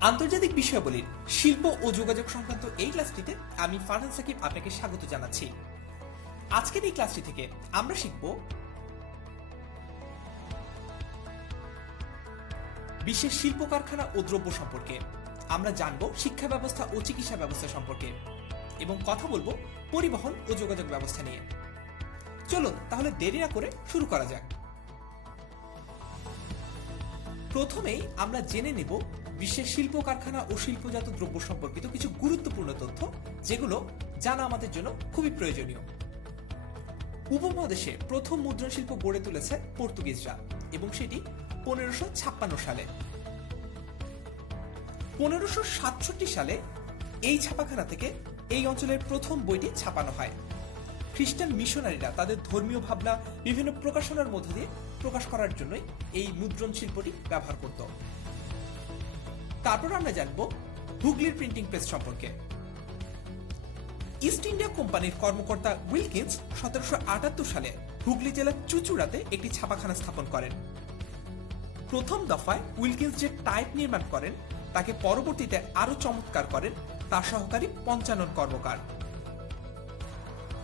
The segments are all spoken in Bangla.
আন্তর্জাতিক বিষয়াবলীর শিল্প ও যোগাযোগ সংক্রান্ত এই ক্লাসটিতে আমি ফারহান সাকিব আপনাকে স্বাগত জানাচ্ছি। আজকের এই ক্লাসটি থেকে আমরা শিখব বিশ্বের শিল্প কারখানা ও দ্রব্য সম্পর্কে, আমরা জানব শিক্ষা ব্যবস্থা ও চিকিৎসা ব্যবস্থা সম্পর্কে এবং কথা বলবো পরিবহন ও যোগাযোগ ব্যবস্থা নিয়ে। চলুন তাহলে দেরি না করে শুরু করা যাক। প্রথমেই আমরা জেনে নেব বিশ্বের শিল্প কারখানা ও শিল্পজাত দ্রব্য সম্পর্কিত কিছু গুরুত্বপূর্ণ তথ্য, যেগুলো জানা আমাদের জন্য খুবই প্রয়োজনীয়। উপমহাদেশে প্রথম মুদ্রণ শিল্প গড়ে তুলেছে পর্তুগিজরা এবং সেটি 1556 সালে। 1567 সালে এই ছাপাখানা থেকে এই অঞ্চলের প্রথম বইটি ছাপানো হয়। খ্রিস্টান মিশনারিরা তাদের ধর্মীয় ভাবনা বিভিন্ন প্রকাশনার মধ্য দিয়ে প্রকাশ করার জন্যই এই মুদ্রণ শিল্পটি ব্যবহার করত। তারপর আমরা জানব হুগলির প্রিন্টিং প্রেস সম্পর্কে। ইস্ট ইন্ডিয়া কোম্পানির কর্মকর্তা উইলকিন্স 1778 সালে হুগলি জেলার চুঁচুড়াতে একটি ছাপাখানা স্থাপন করেন। প্রথম দফায় উইলকিন্স যে টাইপ নির্মাণ করেন তাকে পরবর্তীতে আরো চমৎকার করেন তার সহকারী পঞ্চানন কর্মকার।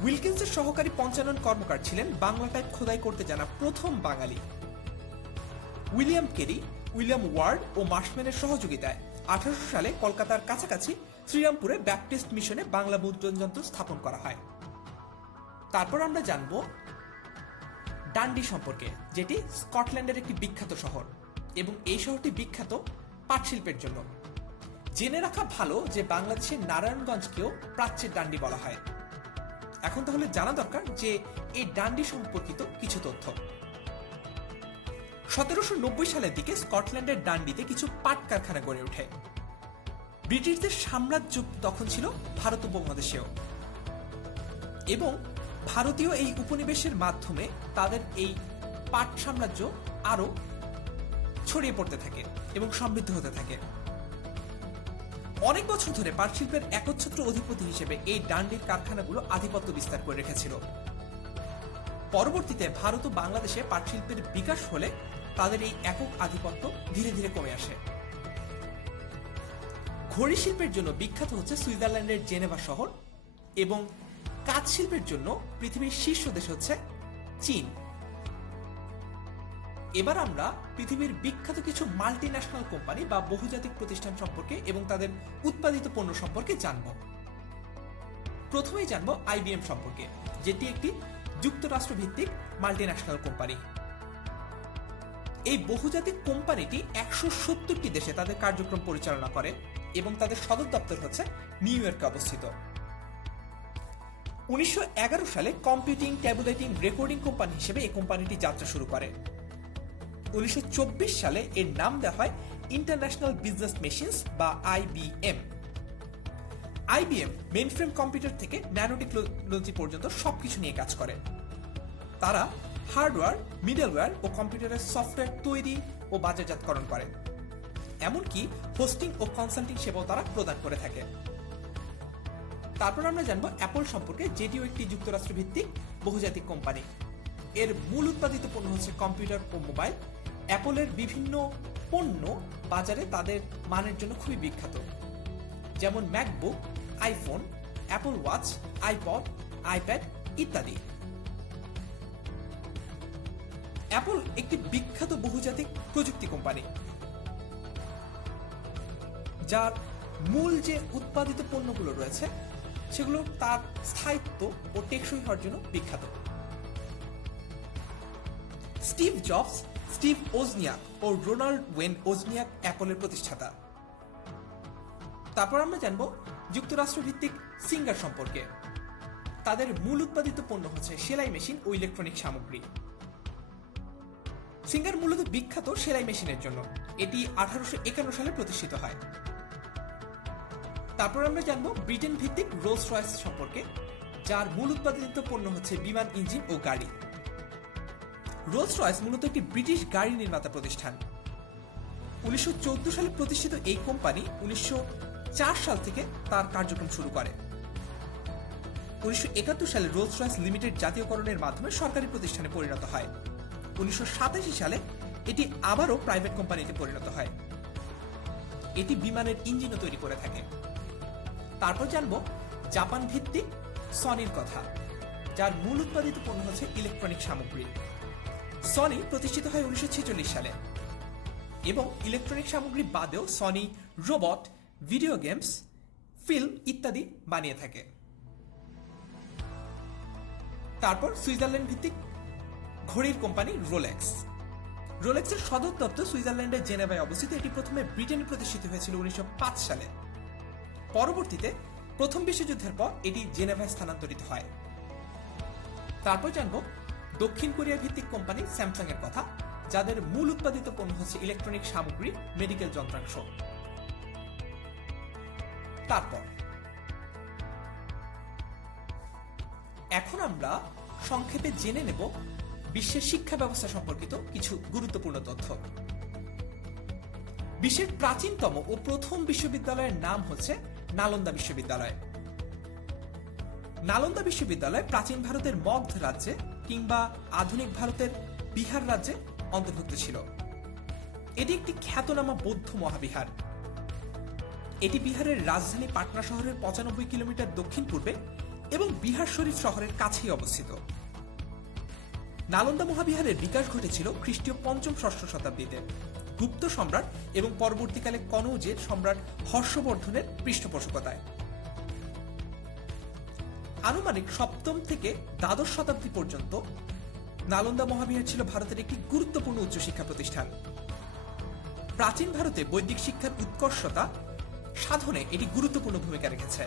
উইলকিন্সের সহকারী পঞ্চানন কর্মকার ছিলেন বাংলা টাইপ খোদাই করতে জানা প্রথম বাঙালি। উইলিয়াম কেরি, উইলিয়াম ওয়ার্ড ও মার্শম্যানের সহযোগিতায় 1800 সালে কলকাতার কাছাকাছি শ্রীরামপুরে ব্যাপটিস্ট মিশনে বাংলা মুদ্রণ যন্ত্র স্থাপন করা হয়। তারপর আমরা জানব ডান্ডি সম্পর্কে, যেটি স্কটল্যান্ডের একটি বিখ্যাত শহর এবং এই শহরটি বিখ্যাত পাট শিল্পের জন্য। জেনে রাখা ভালো যে বাংলাদেশের নারায়ণগঞ্জকেও প্রাচ্যের ডান্ডি বলা হয়। এখন তাহলে জানা দরকার যে এই ডান্ডি সম্পর্কিত কিছু তথ্য। 1790 সালের দিকে স্কটল্যান্ডের ডান্ডিতে কিছু পাট কারখানা গড়ে ওঠে। ব্রিটিশদের সাম্রাজ্য তখন ছিল ভারত উপমহাদেশেও এবং ভারতীয় এই উপনিবেশের মাধ্যমে তাদের এই পাট সাম্রাজ্য আরো ছড়িয়ে পড়তে থাকে এবং সমৃদ্ধ হতে থাকে। অনেক বছর ধরে পাট শিল্পের একচ্ছত্র অধিপতি হিসেবে এই ডান্ডির কারখানাগুলো আধিপত্য বিস্তার করে রেখেছিল। পরবর্তীতে ভারত ও বাংলাদেশে পাট শিল্পের বিকাশ হলে তাদের এই একক আধিপত্য ধীরে ধীরে কমে আসে। ঘড়ি শিল্পের জন্য বিখ্যাত হচ্ছে সুইজারল্যান্ডের জেনেভা শহর এবং কাঁচ শিল্পের জন্য পৃথিবীর শীর্ষ দেশ হচ্ছে চীন। এবার আমরা পৃথিবীর বিখ্যাত কিছু মাল্টি ন্যাশনাল কোম্পানি বা বহুজাতিক প্রতিষ্ঠান সম্পর্কে এবং তাদের উৎপাদিত পণ্য সম্পর্কে জানব। প্রথমেই জানব আইবিএম সম্পর্কে, যেটি একটি যুক্তরাষ্ট্র ভিত্তিক মাল্টি ন্যাশনাল কোম্পানি। এই বহুজাতিক কোম্পানিটি 170টি দেশে তাদের কার্যক্রম পরিচালনা করে এবং তাদের সদর দপ্তর হচ্ছে নিউ ইয়র্কে অবস্থিত। 1911 সালে কম্পিউটিং, ট্যাবুলেটিং, রেকর্ডিং কোম্পানি হিসেবে এই কোম্পানিটি যাত্রা শুরু করে। 1924 সালে এর নাম দেওয়া হয় ইন্টারন্যাশনাল বিজনেস মেশিনস বা আইবিএম। আইবিএম মেইনফ্রেম কম্পিউটার থেকে ন্যানো টেকনোলজি পর্যন্ত সবকিছু নিয়ে কাজ করে। তারা হার্ডওয়্যার, মিডলওয়্যার ও কম্পিউটারের সফটওয়্যার তৈরি ও বাজারজাতকরণ করে, এমনকি হোস্টিং ও কনসাল্টিং সেবাও তারা প্রদান করে থাকে। তারপর আমরা জানবো অ্যাপল সম্পর্কে, যেটিও একটি যুক্তরাষ্ট্র ভিত্তিক বহুজাতিক কোম্পানি। এর মূল উৎপাদিত পণ্য হচ্ছে কম্পিউটার ও মোবাইল। অ্যাপলের বিভিন্ন পণ্য বাজারে তাদের মানের জন্য খুবই বিখ্যাত, যেমন MacBook, iPhone, Apple watch, iPod, iPad ইত্যাদি। অ্যাপল একটি বিখ্যাত বহুজাতিক প্রযুক্তি কোম্পানি, যার মূল যে উৎপাদিত পণ্যগুলো রয়েছে সেগুলো তার স্থায়িত্ব ও টেকসই হওয়ার জন্য বিখ্যাত। স্টিভ জবস, স্টিভ ওজনিয়াক ও রোনাল্ড ওয়েন ওজনিয়াক অ্যাপলের প্রতিষ্ঠাতা। তারপর আমরা জানব যুক্তরাষ্ট্র ভিত্তিক সিঙ্গার সম্পর্কে। তাদের মূল উৎপাদিত পণ্য হচ্ছে সেলাই মেশিন ও ইলেকট্রনিক সামগ্রী। সিঙ্গার মূলত বিখ্যাত সেলাই মেশিনের জন্য। এটি 1851 সালে প্রতিষ্ঠিত হয়। তারপর আমরা জানব ব্রিটেন ভিত্তিক রোলস রয়েস সম্পর্কে, যার মূল উৎপাদিত পণ্য হচ্ছে বিমান ইঞ্জিন ও গাড়ি। রোলস রয়েস মূলত একটি ব্রিটিশ গাড়ি নির্মাতা প্রতিষ্ঠান। 1914 সালে প্রতিষ্ঠিত এই কোম্পানি 1904 সাল থেকে তার কার্যক্রম শুরু করে। 1971 সালে রোলস রয়েস লিমিটেড জাতীয়করণের মাধ্যমে সরকারি প্রতিষ্ঠানে পরিণত হয়। 1987 সালে এটি আবারও প্রাইভেট কোম্পানিতে পরিণত হয়। এটি বিমানের ইঞ্জিনও তৈরি করে থাকে। তারপর জানবো জাপান ভিত্তিক সনির কথা, যার মূল উৎপাদিত পণ্য হচ্ছে ইলেকট্রনিক সামগ্রী। সনি প্রতিষ্ঠিত হয় 1946 সালে এবং ইলেকট্রনিক সামগ্রী বাদেও Sony robot, video games, film ইত্যাদি বানিয়ে থাকে। তারপর সুইজারল্যান্ড ভিত্তিক ঘড়ির কোম্পানি রোলেক্স। রোলেক্সের সদর দপ্তর সুইজারল্যান্ডের জেনেভায় অবস্থিত। এটি প্রথমে ব্রিটেনে প্রতিষ্ঠিত হয়েছিল 1905 সালে। পরবর্তীতে প্রথম বিশ্বযুদ্ধের পর এটি জেনেভায় স্থানান্তরিত হয়। তারপর জানবো দক্ষিণ কোরিয়া ভিত্তিক কোম্পানি স্যামসাং এর কথা, যাদের মূল উৎপাদিত পণ্য হচ্ছে ইলেকট্রনিক সামগ্রী, মেডিকেল যন্ত্রাংশ। তারপর এখন আমরা সংক্ষেপে জেনে নেব বিশ্বের শিক্ষা ব্যবস্থা সম্পর্কিত কিছু গুরুত্বপূর্ণ তথ্য। বিশ্বের প্রাচীনতম ও প্রথম বিশ্ববিদ্যালয়ের নাম হচ্ছে নালন্দা বিশ্ববিদ্যালয়। নালন্দা বিশ্ববিদ্যালয় প্রাচীন ভারতের মগধ রাজ্যে কিংবা আধুনিক ভারতের বিহার রাজ্যে অন্তর্ভুক্ত ছিল। এটি একটি খ্যাতনামা বৌদ্ধ মহাবিহার। এটি বিহারের রাজধানী পাটনা শহরের 95 কিলোমিটার দক্ষিণ পূর্বে এবং বিহার শরীফ শহরের কাছেই অবস্থিত। নালন্দা মহাবিহারের বিকাশ ঘটেছিল খ্রিস্টীয় 5ম-6ষ্ঠ শতাব্দীতে গুপ্ত সম্রাট এবং পরবর্তীকালে কনৌজের সম্রাট হর্ষবর্ধনের পৃষ্ঠপোষকতায়। আনুমানিক 7ম থেকে দ্বাদশ শতাব্দী পর্যন্ত নালন্দা মহাবিহার ছিল ভারতের একটি গুরুত্বপূর্ণ উচ্চশিক্ষা প্রতিষ্ঠান। প্রাচীন ভারতে বৈদিক শিক্ষার উৎকর্ষতা সাধনে এটি গুরুত্বপূর্ণ ভূমিকা রেখেছে।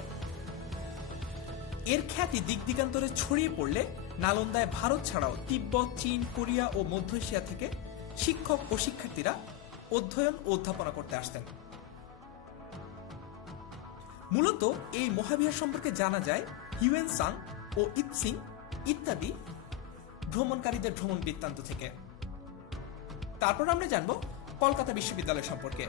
এর খ্যাতি দিক দিগান্তরে ছড়িয়ে পড়লে নালন্দায় ভারত ছাড়াও তিব্বত, চীন, কোরিয়া ও মধ্য এশিয়া থেকে শিক্ষক ও শিক্ষার্থীরা অধ্যয়ন ও অধ্যাপনা করতে আসতেন। মূলত এই মহাবিহার সম্পর্কে জানা যায় হিউয়েন সাং ও ইৎসিং ইত্যাদি ভ্রমণকারীদের ভ্রমণ বৃত্তান্ত থেকে। তারপর আমরা জানব কলকাতা বিশ্ববিদ্যালয় সম্পর্কে।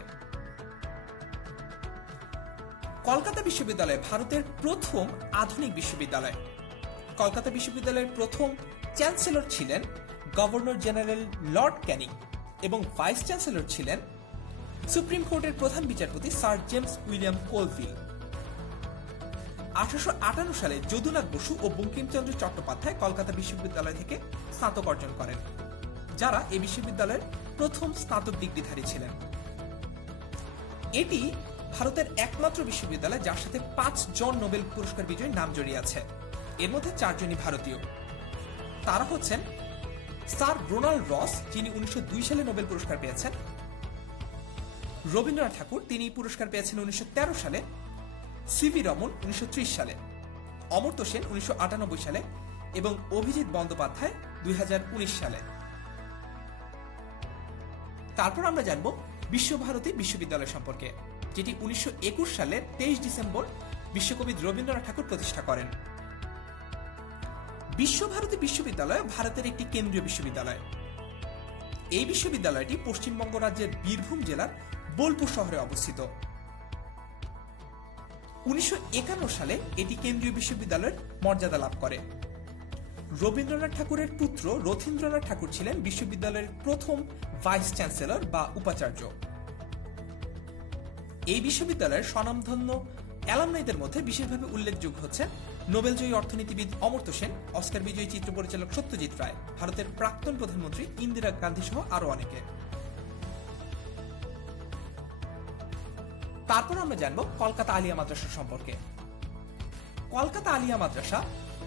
কলকাতা বিশ্ববিদ্যালয় ভারতের প্রথম আধুনিক বিশ্ববিদ্যালয়। কলকাতা বিশ্ববিদ্যালয়ের প্রথম চ্যান্সেলর ছিলেন গভর্নর জেনারেল লর্ড ক্যানিং এবং ভাইস চ্যান্সেলর ছিলেন সুপ্রিম কোর্টের প্রধান বিচারপতি স্যার জেমস উইলিয়াম কোলভিল। 1858 সালে যদুনাথ বসু ও বঙ্কিমচন্দ্র চট্টোপাধ্যায় কলকাতা বিশ্ববিদ্যালয় থেকে স্নাতক অর্জন করেন, যারা এই বিশ্ববিদ্যালয়ের প্রথম স্নাতক ডিগ্রিধারী ছিলেন। এটি ভারতের একমাত্র বিশ্ববিদ্যালয় যার সাথে 5 জন নোবেল পুরস্কার বিজয়ী নাম জড়িয়ে আছে। এর মধ্যে 4 জনই ভারতীয়। তারা হচ্ছেন স্যার রোনাল্ড রস, যিনি 1902 সালে নোবেল পুরস্কার পেয়েছেন, রবীন্দ্রনাথ ঠাকুর, তিনি পুরস্কার পেয়েছেন 1913 সালে, সিভি রমন 1930 সালে, অমর্ত্য সেন 1998 সালে এবং অভিজিৎ বন্দ্যোপাধ্যায় 2019 সালে। তারপর আমরা জানব বিশ্বভারতী বিশ্ববিদ্যালয় সম্পর্কে, যেটি 1921 সালের 23 ডিসেম্বর বিশ্বকবি রবীন্দ্রনাথ ঠাকুর প্রতিষ্ঠা করেন। বিশ্বভারতী বিশ্ববিদ্যালয় ভারতের একটি কেন্দ্রীয় বিশ্ববিদ্যালয়। এই বিশ্ববিদ্যালয়টি পশ্চিমবঙ্গ রাজ্যের বীরভূম জেলার বোলপুর শহরে অবস্থিত। 1951 সালে এটি কেন্দ্রীয় বিশ্ববিদ্যালয়ের মর্যাদা লাভ করে। রবীন্দ্রনাথ ঠাকুরের পুত্র রথীন্দ্রনাথ ঠাকুর ছিলেন বিশ্ববিদ্যালয়ের প্রথম ভাইস চ্যান্সেলর বা উপাচার্য। এই বিশ্ববিদ্যালয়ের স্বনামধন্য অ্যালামনাইদের মধ্যে বিশেষভাবে উল্লেখযোগ্য হচ্ছে নোবেলজয়ী অর্থনীতিবিদ অমর্ত্য সেন, অস্কার বিজয়ী চিত্র পরিচালক সত্যজিৎ রায়, ভারতের প্রাক্তন প্রধানমন্ত্রী ইন্দিরা গান্ধী সহ আরো অনেকে। তারপর আমরা জানব কলকাতা আলিয়া মাদ্রাসা সম্পর্কে। কলকাতা আলিয়া মাদ্রাসা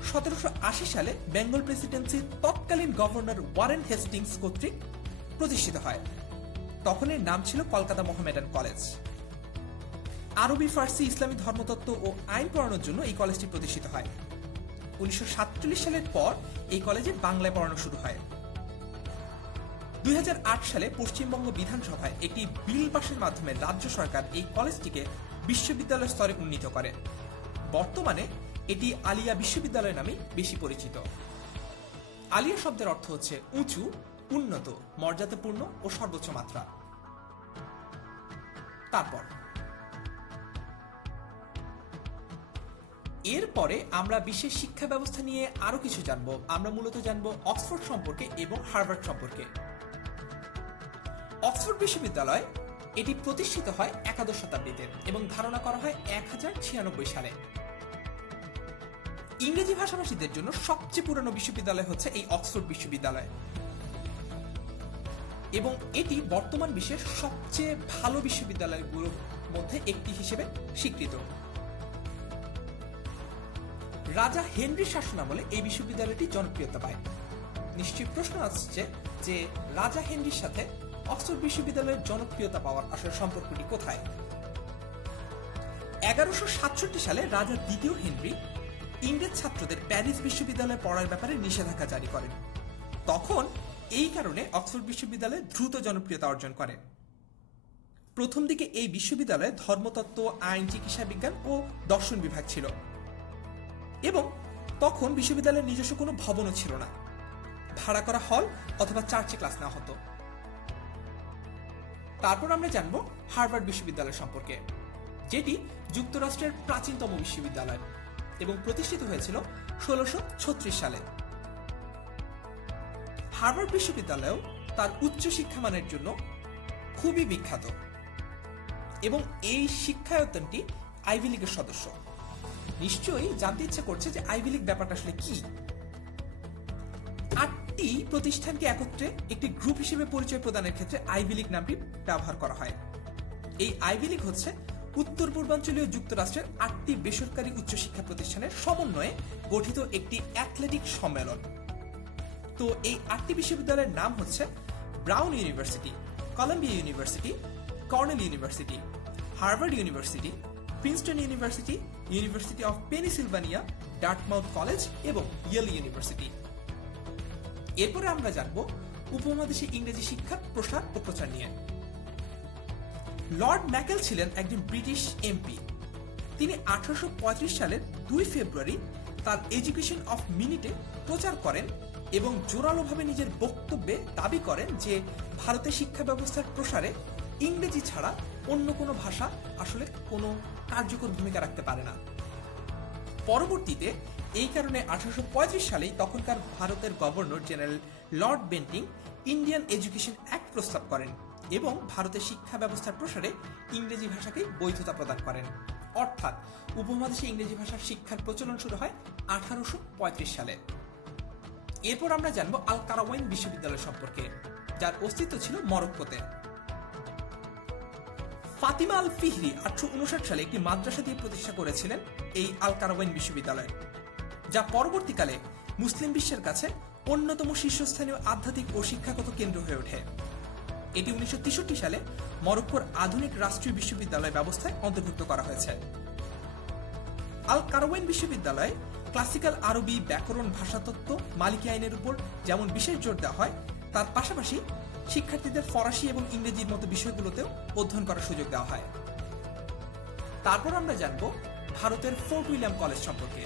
1780 সালে বেঙ্গল প্রেসিডেন্সির তৎকালীন গভর্নর ওয়ারেন হেস্টিংস কর্তৃক প্রতিষ্ঠিত হয়। তখন এর নাম ছিল কলকাতা মোহামেডান কলেজ। আরবি, ফার্সি, ইসলামী ধর্মতত্ত্ব ও আইন পড়ানোর জন্য এই কলেজটি প্রতিষ্ঠিত হয়। 1947 সালের পর এই কলেজে বাংলায় পড়ানো শুরু হয়। 2008 সালে পশ্চিমবঙ্গ বিধানসভায় একটি বিল পাশের মাধ্যমে রাজ্য সরকার এই কলেজটিকে বিশ্ববিদ্যালয় স্তরে উন্নীত করে। বর্তমানে এটি আলিয়া বিশ্ববিদ্যালয় নামে বেশি পরিচিত। আলিয়া শব্দের অর্থ হচ্ছে উঁচু, উন্নত, মর্যাদাপূর্ণ ও সর্বোচ্চ মাত্রা। তারপর এরপরে আমরা বিশ্বের শিক্ষা ব্যবস্থা নিয়ে আরো কিছু জানবো। আমরা মূলত জানবো অক্সফোর্ড সম্পর্কে এবং হার্ভার্ড সম্পর্কে। অক্সফোর্ড বিশ্ববিদ্যালয় এটি প্রতিষ্ঠিত হয় একাদশ শতাব্দীতে এবং ধারণা করা হয় 1096 সালে। ইংরেজি ভাষাভাষীদের জন্য সবচেয়ে পুরনো বিশ্ববিদ্যালয় হচ্ছে এই অক্সফোর্ড বিশ্ববিদ্যালয় এবং এটি বর্তমান বিশ্বের সবচেয়ে ভালো বিশ্ববিদ্যালয়গুলোর মধ্যে একটি হিসেবে স্বীকৃত। রাজা হেনরির শাসনামলে এই বিশ্ববিদ্যালয়টি জনপ্রিয়তা পায়। নিশ্চয়ই প্রশ্ন আসছে যে রাজা হেনরির সাথে অক্সফোর্ড বিশ্ববিদ্যালয়ের জনপ্রিয়তা পাওয়ার আসলে সম্পর্কটি কোথায়? 1167 সালে রাজা দ্বিতীয় হেনরি ইংরেজ ছাত্রদের প্যারিস বিশ্ববিদ্যালয়ে পড়ার ব্যাপারে নিষেধাজ্ঞা জারি করেন। তখন এই কারণে অক্সফোর্ড বিশ্ববিদ্যালয় দ্রুত জনপ্রিয়তা অর্জন করে। প্রথম দিকে এই বিশ্ববিদ্যালয়ে ধর্মতত্ত্ব, আইন, চিকিৎসা বিজ্ঞান ও দর্শন বিভাগ ছিল এবং তখন বিশ্ববিদ্যালয়ের নিজস্ব কোনো ভবনও ছিল না। ভাড়া করা হল অথবা চার্চে ক্লাস নেওয়া হতো। তারপর আমরা জানব হার্ভার্ড বিশ্ববিদ্যালয় সম্পর্কে, যেটি যুক্তরাষ্ট্রের প্রাচীনতম বিশ্ববিদ্যালয় এবং প্রতিষ্ঠিত হয়েছিল 1636 সালে। হার্ভার্ড বিশ্ববিদ্যালয়ও তার উচ্চ শিক্ষামানের জন্য খুবই বিখ্যাত এবং এই শিক্ষায়তনটি আইভি লীগের সদস্য। নিশ্চয়ই জানতে ইচ্ছে করছে যে আইভি লীগ ব্যাপারটা আসলে কি। 8টি প্রতিষ্ঠানকে একত্রে একটি গ্রুপ হিসেবে পরিচয় প্রদানের ক্ষেত্রে আইভি লীগ নামটি ব্যবহার করা হয়। এই আইভি লীগ হচ্ছে উত্তর পূর্বাঞ্চলীয় যুক্তরাষ্ট্রের 8টি বেসরকারি উচ্চশিক্ষা প্রতিষ্ঠানের সমন্বয়ে গঠিত একটি অ্যাথলেটিক সম্মেলন। তো এই 8টি বিশ্ববিদ্যালয়ের নাম হচ্ছে Brown university, Columbia university, Cornell university, Harvard university, Princeton university, university of Pennsylvania, Dartmouth college এবং ইয়েল ইউনিভার্সিটি। এরপরে আমরা জানব উপমহাদেশে ইংরেজি শিক্ষার প্রসার ও প্রচার নিয়ে। লর্ড ম্যাকেল ছিলেন একজন ব্রিটিশ এমপি। তিনি 1835 সালের 2 ফেব্রুয়ারি তার এডুকেশন অফ মিনিটে প্রচার করেন এবং জোরালোভাবে নিজের বক্তব্যে দাবি করেন যে ভারতের শিক্ষা ব্যবস্থার প্রসারে ইংরেজি ছাড়া অন্য কোনো ভাষা আসলে কোনো কার্যকর ভূমিকা রাখতে পারে না। পরবর্তীতে এই কারণে 1835 সালেই তখনকার ভারতের governor general Lord Bentinck Indian education act প্রস্তাব করেন এবং ভারতের শিক্ষা ব্যবস্থার প্রসারে ইংরেজি ভাষাকে বৈধতা প্রদান করেন। অর্থাৎ উপমহাদেশে ইংরেজি ভাষার শিক্ষার প্রচলন শুরু হয় 1835 সালে। এরপর আমরা জানবো আল কারাওয়াইন বিশ্ববিদ্যালয় সম্পর্কে, যার অস্তিত্ব ছিল মরক্কোতে। ফাতিমা আল ফিহরি 1859 সালে একটি মাদ্রাসা দিয়ে প্রতিষ্ঠা করেছিলেন এই আল কারাওয়াইন বিশ্ববিদ্যালয়, যা পরবর্তীকালে মুসলিম বিশ্বের কাছে অন্যতম শীর্ষস্থানীয় আধ্যাত্মিক ও শিক্ষাগত কেন্দ্র হয়ে ওঠে। এটি 1963 সালে মরক্কোর আধুনিক রাষ্ট্রীয় বিশ্ববিদ্যালয় ব্যবস্থায় অন্তর্ভুক্ত করা হয়েছে। আল কারাওয়াইন বিশ্ববিদ্যালয়ে ক্লাসিক্যাল আরবি, ব্যাকরণ, ভাষাতত্ত্ব, মালিকি আইনের উপর যেমন বিশেষ জোর দেওয়া হয়, তার পাশাপাশি শিক্ষার্থীদের ফরাসি এবং ইংরেজির মতো বিষয়গুলোতেও অধ্যয়ন করার সুযোগ দেওয়া হয়। তারপর আমরা জানব ভারতের ফোর্ট উইলিয়াম কলেজ সম্পর্কে।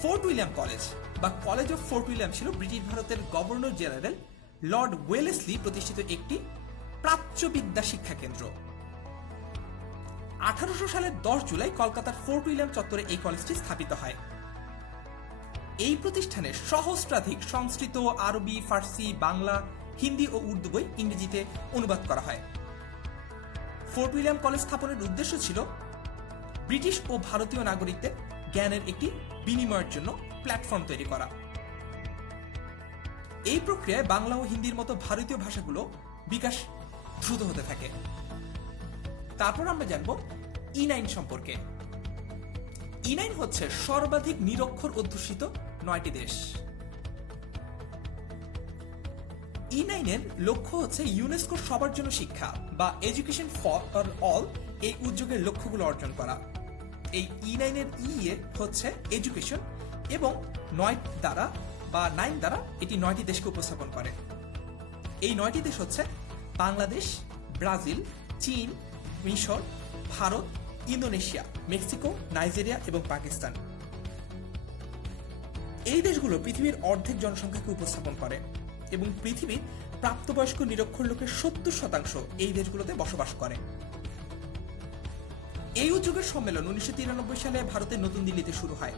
ফোর্ট উইলিয়াম কলেজ বা কলেজ অফ ফোর্ট উইলিয়াম ছিল ব্রিটিশ ভারতের গভর্নর জেনারেল লর্ড ওয়েলেসলি প্রতিষ্ঠিত একটি প্রাচ্যবিদ্যা শিক্ষা কেন্দ্র। 1800 সালের 10 জুলাই কলকাতার ফোর্ট উইলিয়াম চত্বরে এই কলেজটি স্থাপিত হয়। এই প্রতিষ্ঠানে সহস্রাধিক সংস্কৃত, আরবি, ফার্সি, বাংলা, হিন্দি ও উর্দু বই ইংরেজিতে অনুবাদ করা হয়। ফোর্ট উইলিয়াম কলেজ স্থাপনের উদ্দেশ্য ছিল ব্রিটিশ ও ভারতীয় নাগরিকদের জ্ঞানের একটি বিনিময়ের জন্য প্ল্যাটফর্ম তৈরি করা। এই প্রক্রিয়ায় বাংলা ও হিন্দির মতো ভারতীয় ভাষাগুলো বিকাশ দ্রুত হতে থাকে। তারপর আমরা জানব E9 সম্পর্কে। E9 হচ্ছে সর্বাধিক নিরক্ষর অধ্যুষিত 9টি দেশ। E9 এর লক্ষ্য হচ্ছে ইউনেস্কোর সবার জন্য শিক্ষা বা এডুকেশন ফর অল এই উদ্যোগের লক্ষ্যগুলো অর্জন করা। এই E9 এর এ হচ্ছে এডুকেশন এবং 9 দ্বারা এটি 9টি দেশকে উপস্থাপন করে। এই 9টি দেশ হচ্ছে বাংলাদেশ, ব্রাজিল, চীন, মিশর, ভারত, ইন্দোনেশিয়া, মেক্সিকো, নাইজেরিয়া এবং পাকিস্তান। এই দেশগুলো পৃথিবীর অর্ধেক জনসংখ্যাকে উপস্থাপন করে এবং পৃথিবীর প্রাপ্তবয়স্ক নিরক্ষর লোকের 70% এই দেশগুলোতে বসবাস করে। এই উদ্যোগের সম্মেলন 1993 সালে ভারতের নতুন দিল্লিতে শুরু হয়।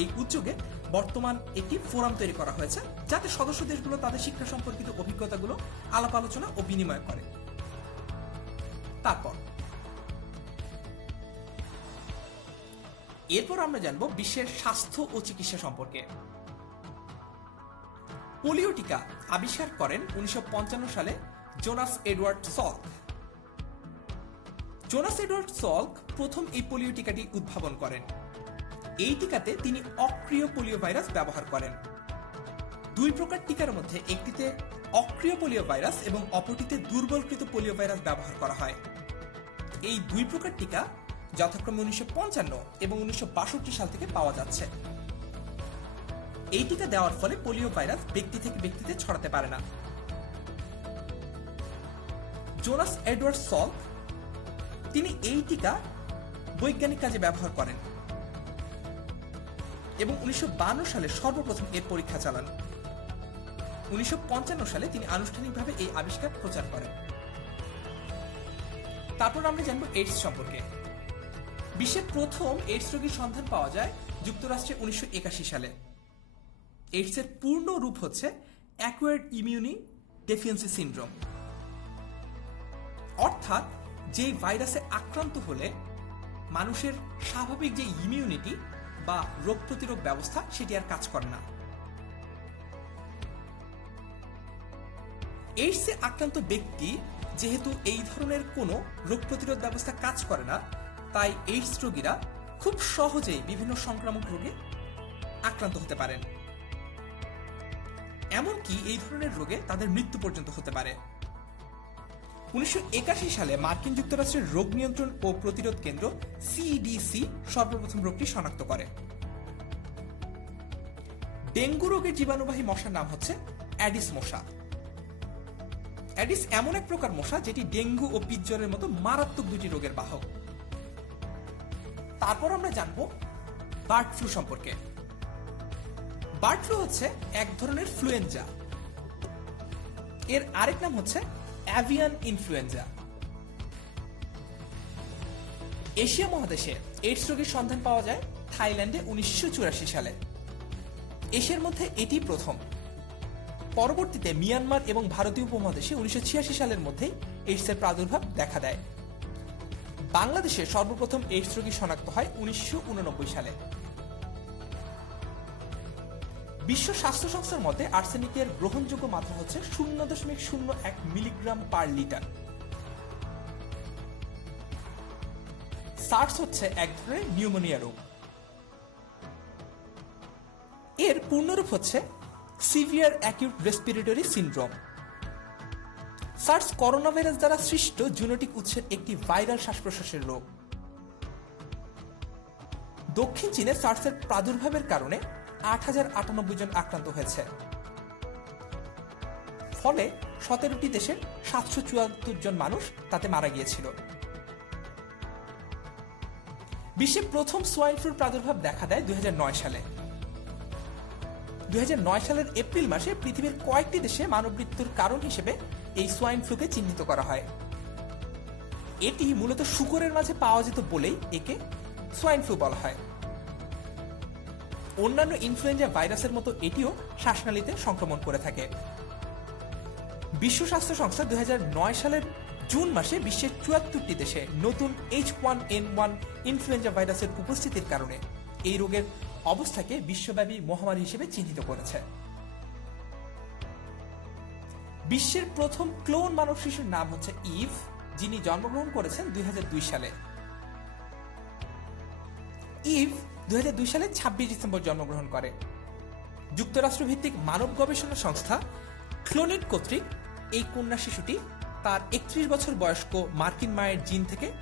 এই উদ্যোগে বর্তমান একটি ফোরাম তৈরি করা হয়েছে যাতে সদস্য দেশগুলো তাদের শিক্ষা সম্পর্কিত অভিজ্ঞতাগুলো আলাপ আলোচনা ও বিনিময় করে। এরপর আমরা জানব বিশ্বের স্বাস্থ্য ও চিকিৎসা সম্পর্কে। পোলিও টিকা আবিষ্কার করেন 1955 সালে Jonas Edward Salk. Jonas Edward Salk প্রথম এই পোলিও টিকাটি উদ্ভাবন করেন। এই টিকাতে তিনি অক্রিয় পোলিও ভাইরাস ব্যবহার করেন। দুই প্রকার টিকার মধ্যে একটিতে অক্রিয় পোলিও ভাইরাস এবং অপরটিতে দুর্বলকৃত পোলিও ভাইরাস ব্যবহার করা হয়। এই দুই প্রকার টিকা যথাক্রমে 1955 এবং 1962 সাল থেকে পাওয়া যাচ্ছে। এই টিকা দেওয়ার ফলে পোলিও ভাইরাস ব্যক্তি থেকে ব্যক্তিতে ছড়াতে পারে না। জোনাস এডওয়ার্ড সল্ক তিনি এই টিকা বৈজ্ঞানিক কাজে ব্যবহার করেন এবং 1952 সালে সর্বপ্রথম এর পরীক্ষা চালান। 1955 সালে তিনি আনুষ্ঠানিকভাবে এই আবিষ্কার প্রচার করেন। তারপর আমরা জানব এইডস সম্পর্কে। বিশ্বে প্রথম এইডস রোগীর সন্ধান পাওয়া যায় যুক্তরাষ্ট্রে 1981 সালে। এইডস এর পূর্ণ রূপ হচ্ছে অ্যাকোয়ার্ড ইমিউনি ডেফিয়েন্সি সিনড্রোম, অর্থাৎ যে ভাইরাসে আক্রান্ত হলে মানুষের স্বাভাবিক যে ইমিউনিটি বা রোগ প্রতিরোধ ব্যবস্থা সেটি আর কাজ করে না। এইডসে আক্রান্ত ব্যক্তি যেহেতু এই ধরনের কোনো রোগ প্রতিরোধ ব্যবস্থা কাজ করে না, তাই এইডস রোগীরা খুব সহজেই বিভিন্ন সংক্রামক রোগে আক্রান্ত হতে পারেন। এমনকি এই ধরনের রোগে তাদের মৃত্যু পর্যন্ত হতে পারে। 1981 সালে মার্কিন যুক্তরাষ্ট্রের রোগ নিয়ন্ত্রণ ও প্রতিরোধ কেন্দ্র সিডিসি সর্বপ্রথম রোগটি শনাক্ত করে। ডেঙ্গু রোগের জীবাণুবাহী মশার নাম হচ্ছে অ্যাডিস মশা। অ্যাডিস এমন এক প্রকার মশা যেটি ডেঙ্গু ও পিতজ্বরের মতো মারাত্মক দুটি রোগের বাহক। তারপর আমরা জানব বার্ড ফ্লু সম্পর্কে। বার্ড ফ্লু হচ্ছে এক ধরনের ফ্লুয়েঞ্জা। এর আরেক নাম হচ্ছে অ্যাভিয়ান ইনফ্লুয়েঞ্জা। এশিয়া মহাদেশে এইডস রোগীর সন্ধান পাওয়া যায় থাইল্যান্ডে 1984 সালে। এশিয়ার মধ্যে এটি প্রথম। পরবর্তীতে মিয়ানমার এবং ভারতীয় উপমহাদেশে 1986 সালের মধ্যেই এইডসের প্রাদুর্ভাব দেখা দেয়। বাংলাদেশে সর্বপ্রথম এইডস রোগী শনাক্ত হয় 1989 সালে। বিশ্ব স্বাস্থ্য সংস্থার মতে আর্সেনিকের গ্রহণযোগ্য মাত্রা হচ্ছে 0.01 মিলিগ্রাম পার লিটার। সার্স হচ্ছে এক ধরনের নিউমোনিয়া রোগ। এর পূর্ণরূপ হচ্ছে severe acute respiratory syndrome. SARS corona virus দ্বারা সৃষ্ট জুনোটিক উৎসের একটি ভাইরাল শ্বাস-প্রশ্বাসের রোগ। দক্ষিণ চীনে সার্সের প্রাদুর্ভাবের কারণে 8,098 জন আক্রান্ত হয়েছে। ফলে 17টি দেশের 774 জন মানুষ তাতে মারা গিয়েছিল। বিশ্বে প্রথম সোয়াইন ফ্লুর প্রাদুর্ভাব দেখা দেয় 2009 সালে। 2009 সালের এপ্রিল মাসে পৃথিবীর কয়েকটি দেশে মানব মৃত্যুর কারণ হিসেবে এই সোয়াইন ফ্লুকে চিহ্নিত করা হয়। এটি মূলত শূকরের মাঝে পাওয়া যেত বলেই একে সোয়াইন ফ্লু বলা হয়। অন্যান্য ইনফ্লুয়েঞ্জা ভাইরাসের মতো এটিও শ্বাসনালীতে সংক্রমণ করে থাকে। বিশ্ব স্বাস্থ্য সংস্থা 2009 সালের জুন মাসে বিশ্বের 74টি দেশে নতুন H1N1 ইনফ্লুয়েঞ্জা ভাইরাসের উপস্থিতির কারণে এই রোগের অবস্থাকে বিশ্বব্যাপী মহামারী হিসেবে চিহ্নিত করেছে। বিশ্বের প্রথম ক্লোন মানব শিশুর নাম হচ্ছে ইভ, যিনি জন্মগ্রহণ করেছেন 2002 সালে। ইভ 2002 সালে 26 ডিসেম্বর জন্মগ্রহণ করে। যুক্তরাষ্ট্র ভিত্তিক মানব গবেষণা সংস্থা ক্লোনেট কর্তৃক এই কন্যা শিশুটি তার 31 বছর বয়স্ক মার্কিন মায়ের জিন থেকে